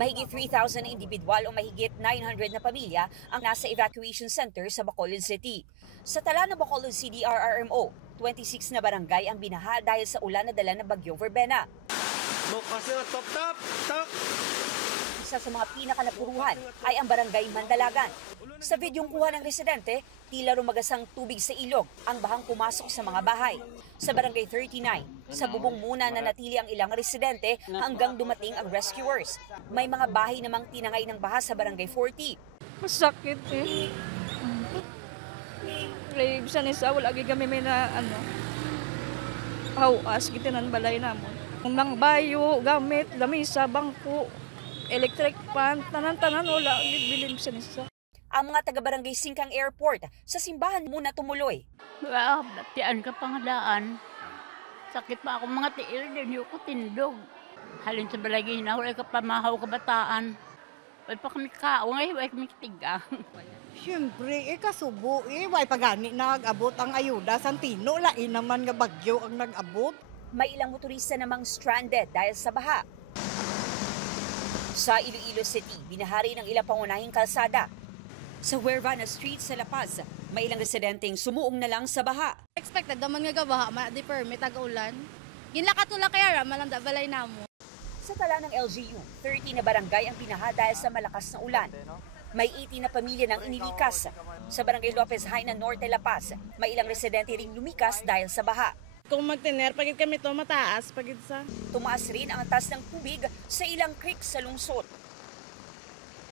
Mahigit 3,000 na individual o mahigit 900 na pamilya ang nasa evacuation center sa Bacolod City. Sa tala ng Bacolod CDRRMO, 26 na barangay ang binaha dahil sa ulan na dala ng bagyong Verbena. Isa sa mga pinakanapuruhan ay ang barangay Mandalagan. Sa videong kuha ng residente, tila rumagasang tubig sa ilog ang bahang pumasok sa mga bahay. Sa barangay 39, sa bubong muna na natili ang ilang residente hanggang dumating ang rescuers. May mga bahay namang tinangay ng baha sa barangay 40. Masakit eh. Ibsan isa, wala kami may na hawas, gitinan balay namon. Nang bayo, gamit, lamisa, bangko, electric fan, tanan-tanan, wala bilin sa nisa. Ang mga taga-barangay Singkang Airport sa simbahan muna tumuloy. Tiyan ka pangadaan. Sakit pa ako mga tiil, din yung ko tindog. Halin sa balagi na, wala ka pamahaw kabataan. Wala pa kami kaong, wala kami kitigang. Siyempre, kasubo, wala pagani nag-abot ang ayuda. Santino, lain naman nga bagyo ang nag-abot. May ilang motorista namang stranded dahil sa baha. Sa Iloilo City, binahari ng ilang pangunahing kalsada. Sa Huervana Street sa La Paz, may ilang residenteng sumuong na lang sa baha. Expected naman nga baha, ma-di permit ag-ulan. Ginlakatula kaya raman ang balay namo. Sa tala ng LGU, 30 na barangay ang binaha dahil sa malakas na ulan. May 80 na pamilya nang inilikas. Sa barangay Lopez Haina Norte, La Paz, may ilang residente ring lumikas dahil sa baha. Kung magtiner, pagid kami to mataas, pagid sa. Tumaas rin ang taas ng tubig sa ilang creek sa lungsod.